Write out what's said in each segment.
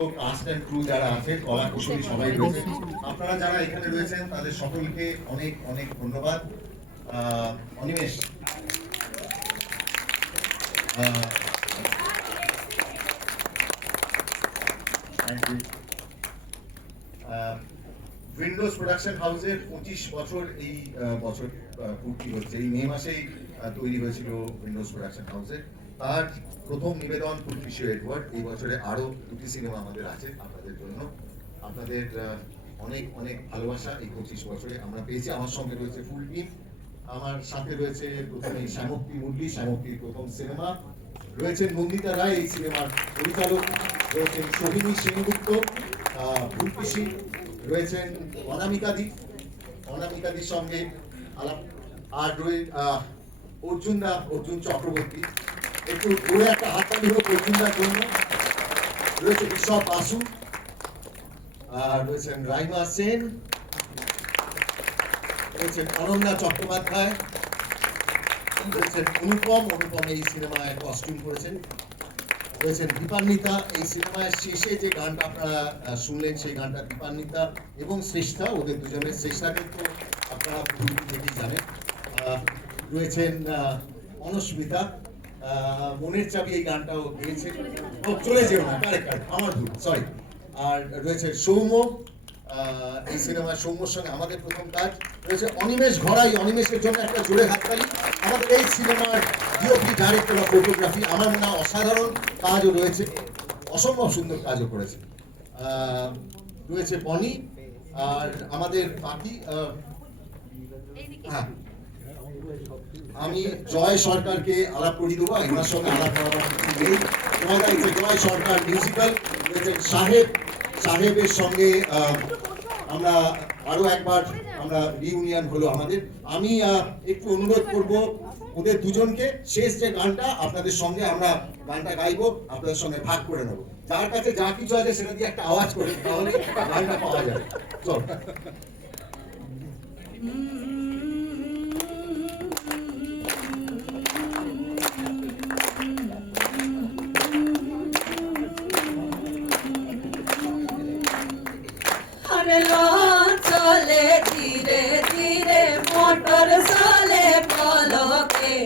Caste and crew যারা আছেন, কলা কুশলী সবাই রয়েছেন, আপনারা যারা এখানে রয়েছেন তাদের সকলকে অনেক অনেক ধন্যবাদ। অনিমেষ, উইন্ডোজ প্রোডাকশন হাউসের 25 বছর এই বছর পূর্তি হচ্ছে। এই মে মাসেই তৈরি হয়েছিল উইন্ডোজ প্রোডাকশন হাউসের। তার প্রথম নিবেদন পুলিশিও এডওয়ার্ড। এই বছরে আরো 2টি সিনেমা আমাদের আছে আপনাদের জন্য। আপনাদের অনেক অনেক ভালোবাসা এই 25 বছরে আমরা পেয়েছি। আমার সঙ্গে রয়েছে ফুল টিম। আমার সাথে রয়েছে প্রথমে শ্যামপ্তি মুরলি, শ্যামপ্তির প্রথম সিনেমা। রয়েছেন নন্দিতা রায় এই সিনেমার পরিচালক, রয়েছেন সোহিনী সেনগুপ্ত ফুলপিসি, রয়েছেন অনামিকাদির সঙ্গে আলাপ, আর অর্জুন চক্রবর্তী। একটু ঘুরে একটা হাততালি হোক অর্জুনদার জন্য। রয়েছে বিশ্বপ বাসু, আর রয়েছেন রাইমা সেন, রয়েছেন অনন্যা চট্টোপাধ্যায়, রয়েছেন অনুপম এই সিনেমায় কস্টিউম করেছেন, রয়েছেন দীপান্বিতা। এই সিনেমায় শেষে যে গানটা আপনারা শুনলেন সেই গানটা দীপান্বিতা এবং শ্রেষ্ঠা, ওদের দুজনের। শ্রেষ্ঠাকে তো আপনারা দেখেই জানেন। রয়েছেন অনুস্মিতা, মনের চাবি এই গানটাও গেয়েছে। চলে যেও না, কারেক্ট আমার ভুল, সরি। আর রয়েছে সৌম্য, এই সিনেমায় সৌম্যর সঙ্গে আমাদের প্রথম কাজ। রয়েছে অনিমেষ ঘড়াই, অনিমেষের জন্য একটা জোরে হাততালি। আমাদের এই সিনেমার ডিওপি ডাইরেক্টর অফ ফটোগ্রাফি, আমার মনে হয় অসাধারণ কাজও রয়েছে, অসম্ভব সুন্দর কাজও করেছে। রয়েছে বনি, আর আমাদের বাকি হ্যাঁ, আমি জয় সরকারকে আলাপ করিয়ে দেবো। আমার সঙ্গে আলাপ করার কিছু নেই। জয় সরকার মিউজিক্যাল। রয়েছে সাহেবের সঙ্গে আমরা আরো একবার রিউনিয়ন হলো আমাদের। আমি একটু অনুরোধ করব ওদের দুজনকে, শেষ যে গানটা আপনাদের সঙ্গে আমরা গানটা গাইবো, আপনাদের সঙ্গে ভাগ করে নেবো। যার কাছে যা কিছু আছে সেটা দিয়ে একটা আওয়াজ করে, তাহলে গানটা পাওয়া যাবে। চল। चले धीरे धीरे मोटर चले पलके,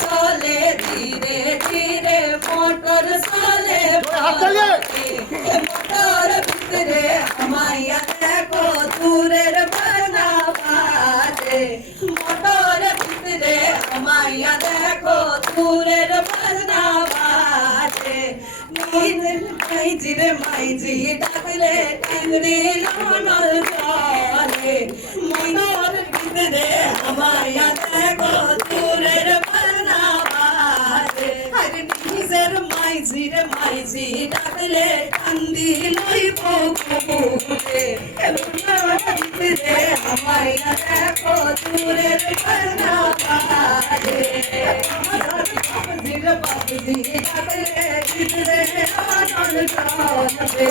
चले धीरे धीरे मोटर चले पलके। मोटर भितरे हमाया देखो दूरेर बना बाजे, मोटर भितरे हमाया देखो दूरेर बना बाजे। माइजी डाकले टेंगरी नल चले, मोटर भितरे हमाया देखो दूरेर बना बाजे। हरे निजेर माइजी डाकले कांदी लई पोकुटे, मोटर भितरे हमाया देखो दूरेर बना बाजे। बाबूजी डाकले भितरे नल चले।